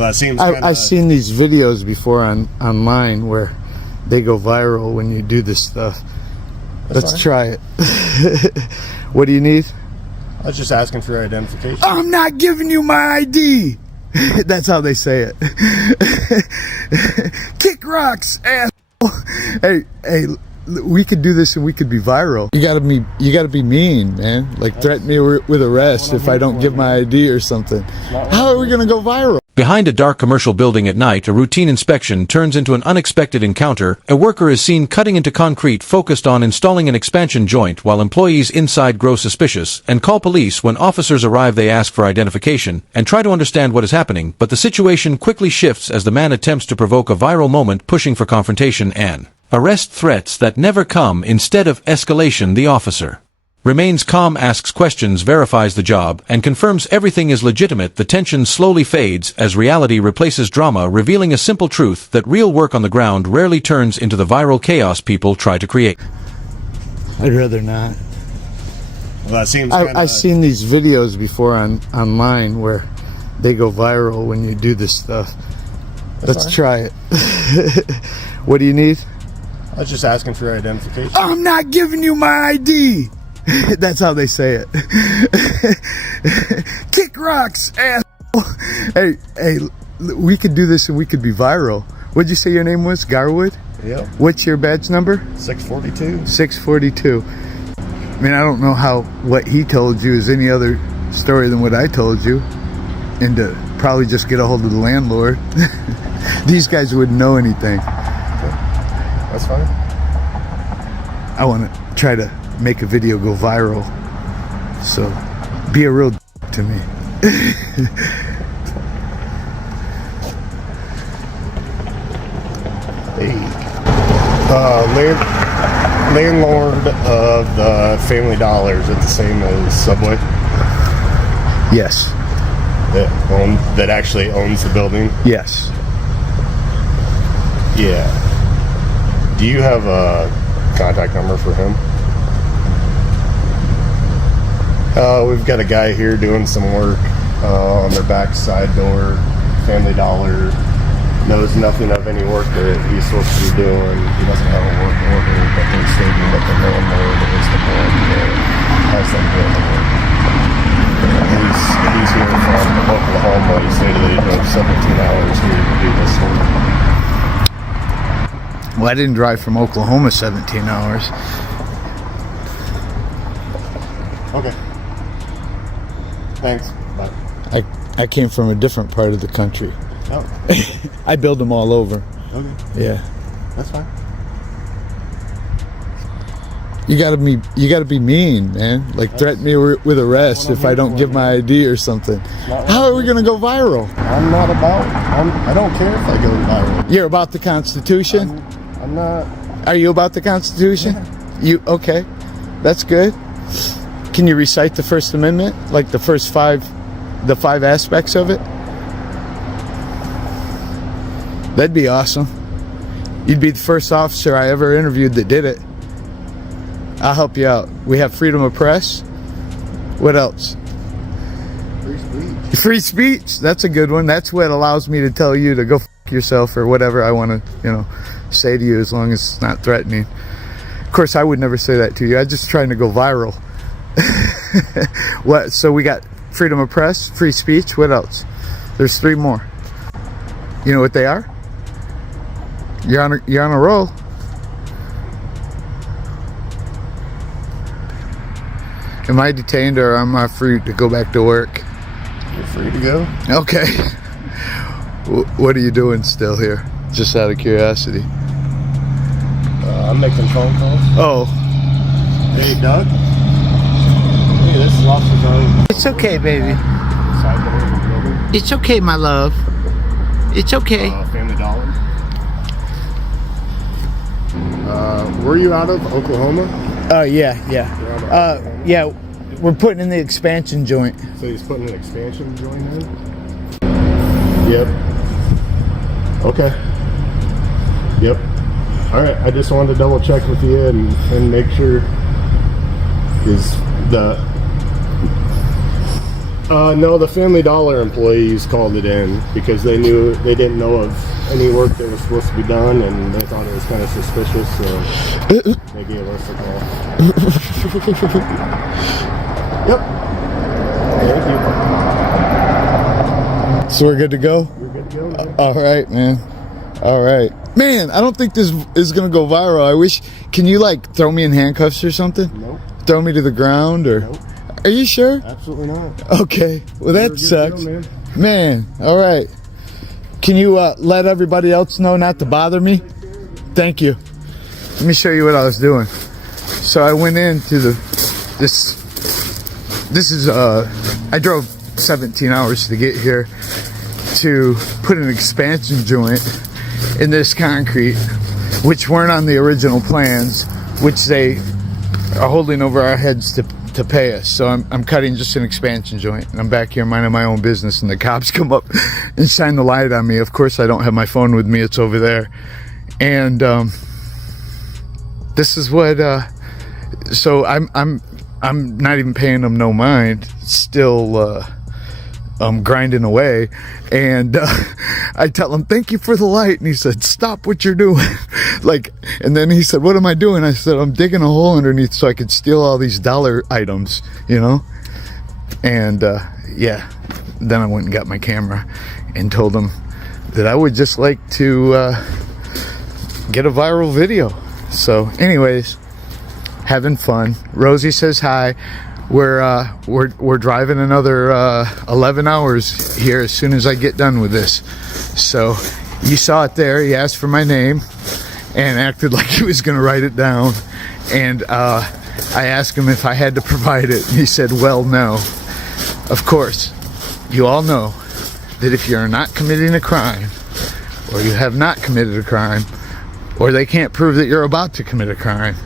that seems I've seen these videos before online where they go viral when you do this stuff. Let's try it. What do you need? I was just asking for your identification. I'm not giving you my ID. That's how they say it. Kick rocks, asshole. Hey, we could do this and we could be viral. You gotta be mean, man. Like threaten me with arrest if I don't give my ID or something. How are we gonna go viral? Behind a dark commercial building at night, a routine inspection turns into an unexpected encounter. A worker is seen cutting into concrete focused on installing an expansion joint while employees inside grow suspicious and call police. When officers arrive, they ask for identification and try to understand what is happening, but the situation quickly shifts as the man attempts to provoke a viral moment, pushing for confrontation and arrest. Threats that never come. Instead of escalation, the officer remains calm, asks questions, verifies the job, and confirms everything is legitimate. The tension slowly fades as reality replaces drama, revealing a simple truth that real work on the ground rarely turns into the viral chaos people try to create. I'd rather not. Well, that seems I've seen these videos before online where they go viral when you do this stuff. Let's try it. What do you need? I was just asking for your identification. I'm not giving you my ID. That's how they say it. Kick rocks, asshole. Hey, we could do this and we could be viral. What'd you say your name was? Garwood? Yep. What's your badge number? 642. 642. I mean, I don't know how what he told you is any other story than what I told you. And to probably just get a hold of the landlord. These guys wouldn't know anything. Okay. That's fine. I want to try to make a video go viral, so be a real to me. Hey, landlord of the Family Dollar, is it the same as Subway? Yes. That actually owns the building? Yes. Yeah. Do you have a contact number for him? We've got a guy here doing some work on their back side door. Family Dollar knows nothing of any work that he's supposed to be doing. He doesn't have a work order, but they're stating that the landlord is the one that has them doing the work. He's here from Oklahoma. He stated that he drove 17 hours here to do this work. Well, I didn't drive from Oklahoma 17 hours. Okay. Thanks. Bye. I came from a different part of the country. Oh. I build them all over. Okay. Yeah. That's fine. You gotta be mean, man. Like threaten me with arrest if I don't give my ID or something. How are we gonna go viral? I don't care if I go viral. You're about the Constitution? I'm not. Are you about the Constitution? Yeah. Okay. That's good. Can you recite the First Amendment? Like the five aspects of it? That'd be awesome. You'd be the first officer I ever interviewed that did it. I'll help you out. We have freedom of press. What else? Free speech. Free speech. That's a good one. That's what allows me to tell you to go f*** yourself or whatever I want to, say to you, as long as it's not threatening. Of course, I would never say that to you. I'm just trying to go viral. What? So we got freedom of press, free speech. What else? There's 3 more. You know what they are? You're on a roll. Am I detained or am I free to go back to work? You're free to go. Okay. What are you doing still here? Just out of curiosity. I'm making phone calls. Oh. Hey, Doug. Hey, this is Officer Doug. It's okay, baby. Side door of the building. It's okay, my love. It's okay. Family Dollar. Were you out of Oklahoma? Yeah. Yeah, we're putting in the expansion joint. So he's putting an expansion joint in? Yep. Okay. Yep. All right. I just wanted to double check with you and make sure is No, the Family Dollar employees called it in because they didn't know of any work that was supposed to be done, and they thought it was kind of suspicious, so they gave us a call. Yep. Thank you. So we're good to go? We're good to go, man. All right, man. All right. Man, I don't think this is going to go viral. I wish... Can you, like, throw me in handcuffs or something? Nope. Throw me to the ground or... Nope. Are you sure? Absolutely not. Okay. Well, that We're good to sucks. go, man. Man, all right. Can you let everybody else know not to bother me? Thank you. Let me show you what I was doing. So I went into this is I drove 17 hours to get here to put an expansion joint in this concrete, which weren't on the original plans, which they are holding over our heads to pay us. So I'm cutting just an expansion joint, and I'm back here minding my own business, and the cops come up and shine the light on me. Of course, I don't have my phone with me; it's over there. And this is what. So I'm not even paying them no mind. Still grinding away, and I tell him, "Thank you for the light," and he said, "Stop what you're doing." Like, and then he said, "What am I doing?" I said, "I'm digging a hole underneath so I could steal all these dollar items, you know." And yeah, then I went and got my camera and told him that I would just like to get a viral video. So anyways, having fun. Rosie says hi. We're driving another 11 hours here as soon as I get done with this. So you saw it there. He asked for my name and acted like he was going to write it down. And I asked him if I had to provide it. He said, well, no. Of course, you all know that if you're not committing a crime, or you have not committed a crime, or they can't prove that you're about to commit a crime,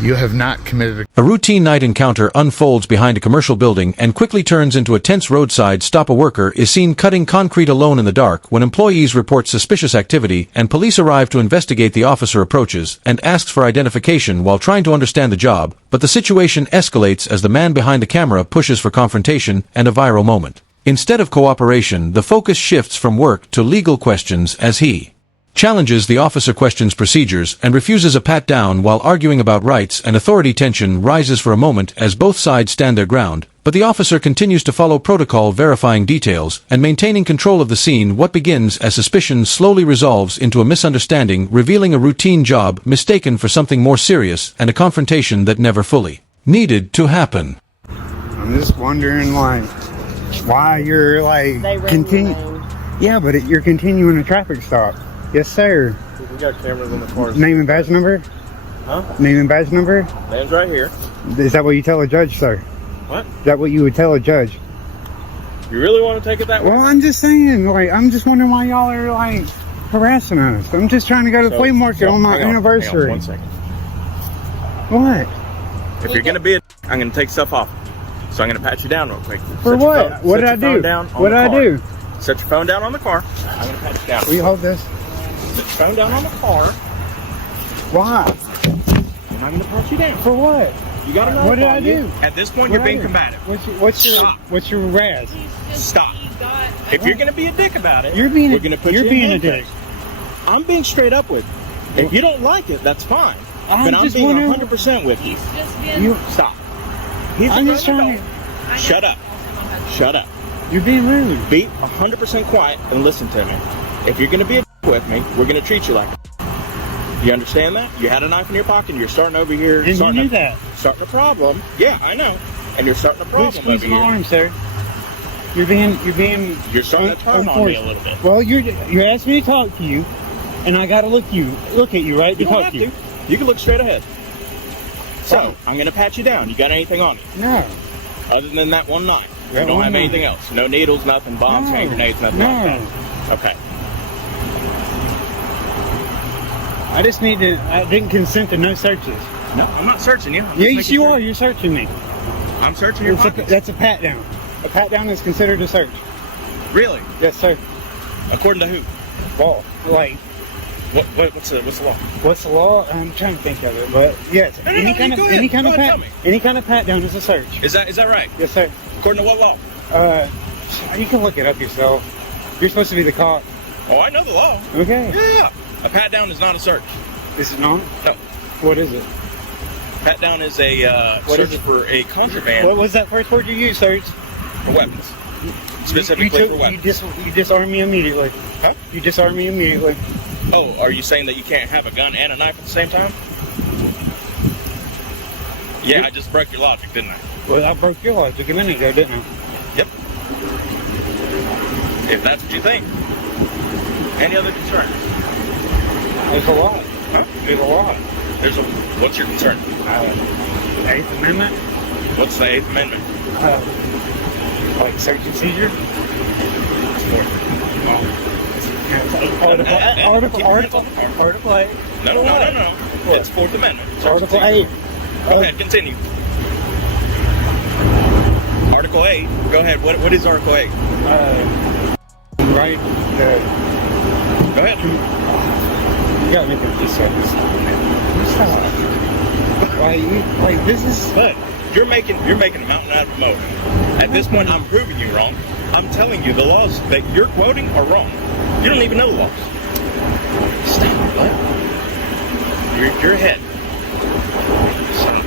you have not committed A routine night encounter unfolds behind a commercial building and quickly turns into a tense roadside stop. A worker is seen cutting concrete alone in the dark when employees report suspicious activity and police arrive to investigate. The officer approaches and asks for identification while trying to understand the job, but the situation escalates as the man behind the camera pushes for confrontation and a viral moment. Instead of cooperation, the focus shifts from work to legal questions as he challenges the officer, questions procedures, and refuses a pat-down while arguing about rights and authority. Tension rises for a moment as both sides stand their ground, but the officer continues to follow protocol, verifying details and maintaining control of the scene. What begins as suspicion slowly resolves into a misunderstanding, revealing a routine job mistaken for something more serious and a confrontation that never fully needed to happen. I'm just wondering, like, why you're, like, Yeah, but you're continuing a traffic stop. Yes, sir. We got cameras on the car. Name and badge number? Huh? Name and badge number? Name's right here. Is that what you tell a judge, sir? What? Is that what you would tell a judge? You really want to take it that way? Well, I'm just saying, like, I'm just wondering why y'all are, like, harassing us. I'm just trying to go to the flea market on my anniversary. Hang on 1 second. What? If you're going to be a I'm going to take stuff off. So I'm going to pat you down real quick. For what? What did I do? What did I do? Set your phone down on the car. I'm going to pat you down. Will you hold this? Set your phone down on the car. Why? I'm not going to pat you down. For what? You got to know. What did I do? At this point, you're being combative. What's your razz? Stop. If you're going to be a dick about it, you're we're going to put you in being a dick. I'm being straight up with you. If you don't like it, that's fine. But I'm being 100% with you. Stop. I'm just trying to... Shut up. Shut up. You're being rude. Be 100% quiet and listen to me. If you're going to be a with me, we're going to treat you like a You understand that? You had a knife in your pocket and you're starting over here. And you knew that. Starting a problem. Yeah, I know. And you're starting a problem over please here. Arm, sir. You're starting to turn on me a little bit. Well, you're asking me to talk to you, and I got to look at you, right? You don't have to. You can look straight ahead. So, I'm going to pat you down. You got anything on you? No. Other than that one knife. You don't have anything else. No needles, nothing, bombs, hand grenades, nothing like that. Okay. I didn't consent to no searches. No, I'm not searching you. Yes, you are. You're searching me. I'm searching your pockets. That's a pat down. A pat down is considered a search. Really? Yes, sir. According to who? Law. Like. What's the law? What's the law? I'm trying to think of it, but yes, any kind of pat down is a search. Is that right? Yes, sir. According to what law? You can look it up yourself. You're supposed to be the cop. Oh, I know the law. Okay. Yeah. A pat down is not a search. This is not? No. What is it? Pat down is a search for a contraband. What was that first word you used, Serge? For weapons. Specifically for weapons. You disarm me immediately. Huh? You disarm me immediately. Oh, are you saying that you can't have a gun and a knife at the same time? Yeah, I just broke your logic, didn't I? Well, I broke your logic a minute ago, didn't I? Yep. If that's what you think. Any other concerns? There's a lot. Huh? There's a lot. What's your concern? The Eighth Amendment. What's the Eighth Amendment? Like search and seizure. Article 8. No. It's Fourth Amendment. Article 8. Go ahead, continue. Article 8. Go ahead. What is Article 8? Right. Go ahead. You got me confused. Like this is. But you're making a mountain out of a molehill. At this point, I'm proving you wrong. I'm telling you the laws that you're quoting are wrong. You don't even know the laws. Stop, bud. You're ahead. Stop.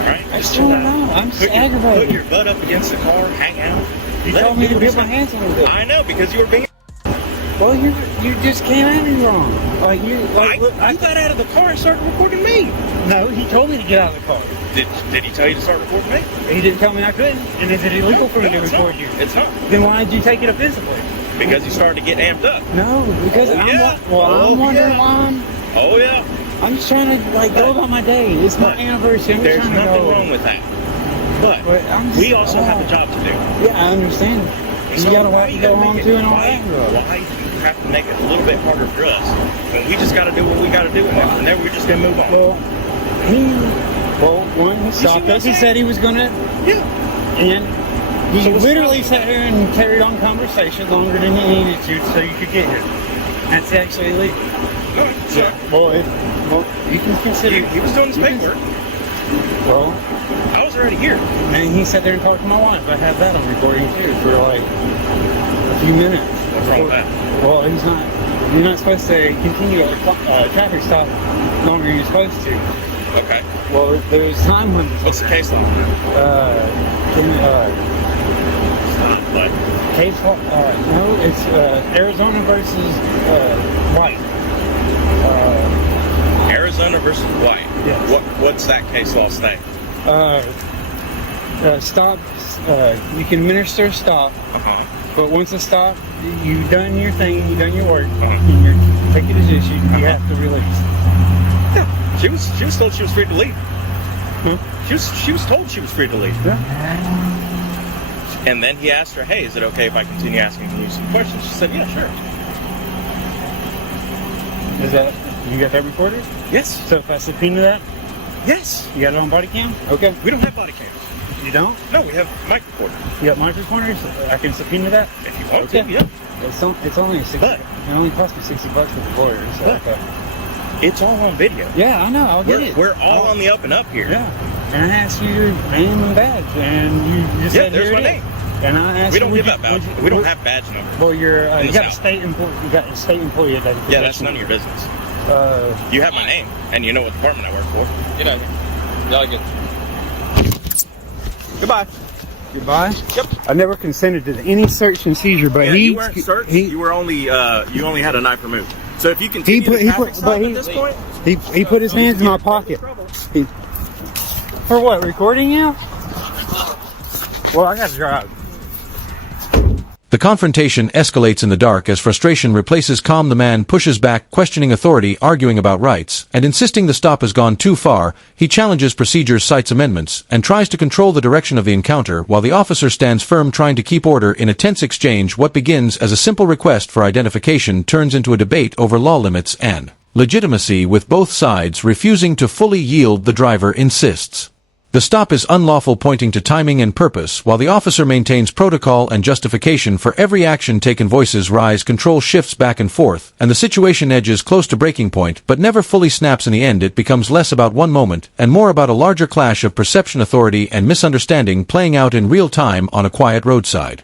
All right. I still don't know. I'm just aggravated. Put your butt up against the car. Hang out. You told me to put my hands on it. I know, because you were being. Well, you just came at me wrong. I got out of the car and started recording me. No, he told me to get out of the car. Did he tell you to start recording me? He didn't tell me I couldn't. And is it illegal for me to record you? It's not. Then why did you take it offensively? Because you started to get amped up. No, because I'm wondering why Oh yeah. I'm just trying to go about my day. It's my anniversary. I'm There's trying to nothing go. wrong with that. But we also have a job to do. Yeah, I understand. So you gotta have to go home too and all that. Why do you have to make it a little bit harder for us when we just got to do what we got to do, and from there we're just gonna move on? Well, he stopped us. He said he was gonna. Yeah. And he literally sat here and carried on conversation longer than he needed to, so you could get here. That's actually illegal. No, You can consider. he was doing his paperwork. Well, I was already here. and he sat there and talked to my wife. I have that on recording too for like a few minutes. What's wrong with that? Well, you're not supposed to continue a traffic stop longer than you're supposed to. Okay. Well, there's time limits. What's the case law? Case law? No, it's Arizona versus White. Arizona versus White. Yes. What's that case law say? Stop. You can administer a stop, but once a stop, you've done your thing, you've done your work, and your ticket is issued. You have to release. Yeah. She was told she was free to leave. Huh? She was told she was free to leave. Yeah. And then he asked her, "Hey, is it okay if I continue asking you some questions?" She said, "Yeah, sure." Is that you got that recorded? Yes. So if I subpoena that, Yes. you got it on body cam? Okay. We don't have body cams. You don't? No, we have mic recorders. You got mic recorders? I can subpoena that? If you want Okay. to, yeah. It's only $60. But- It only cost me $60 with the lawyer. So But- okay. It's all on video. Yeah, I know. I'll get it. We're all on the up and up here. Yeah. And I asked you your name and badge, and you just said there's here my it is. name. And I asked We don't you, give out badge. We don't have badge numbers. Well, you the got a South. state employee. You got a state employee identification. Yeah, that's none of your business. You have my name, and you know what department I work for. Get out of here. Y'all good. Goodbye. Goodbye. Yep. I never consented to any search and seizure, but Yeah, he you weren't searched. You were only you only had a knife removed. So if you continue put- the he traffic put- stop but at he- this point, he put his hands in my pocket. For what? Recording you? Well, I got to drive. The confrontation escalates in the dark as frustration replaces calm. The man pushes back, questioning authority, arguing about rights, and insisting the stop has gone too far. He challenges procedures, cites amendments, and tries to control the direction of the encounter while the officer stands firm, trying to keep order. In a tense exchange, what begins as a simple request for identification turns into a debate over law limits and legitimacy, with both sides refusing to fully yield. The driver insists. The stop is unlawful, pointing to timing and purpose, while the officer maintains protocol and justification for every action taken. Voices rise, control shifts back and forth, and the situation edges close to breaking point, but never fully snaps. In the end, it becomes less about one moment, and more about a larger clash of perception, authority, and misunderstanding playing out in real time on a quiet roadside.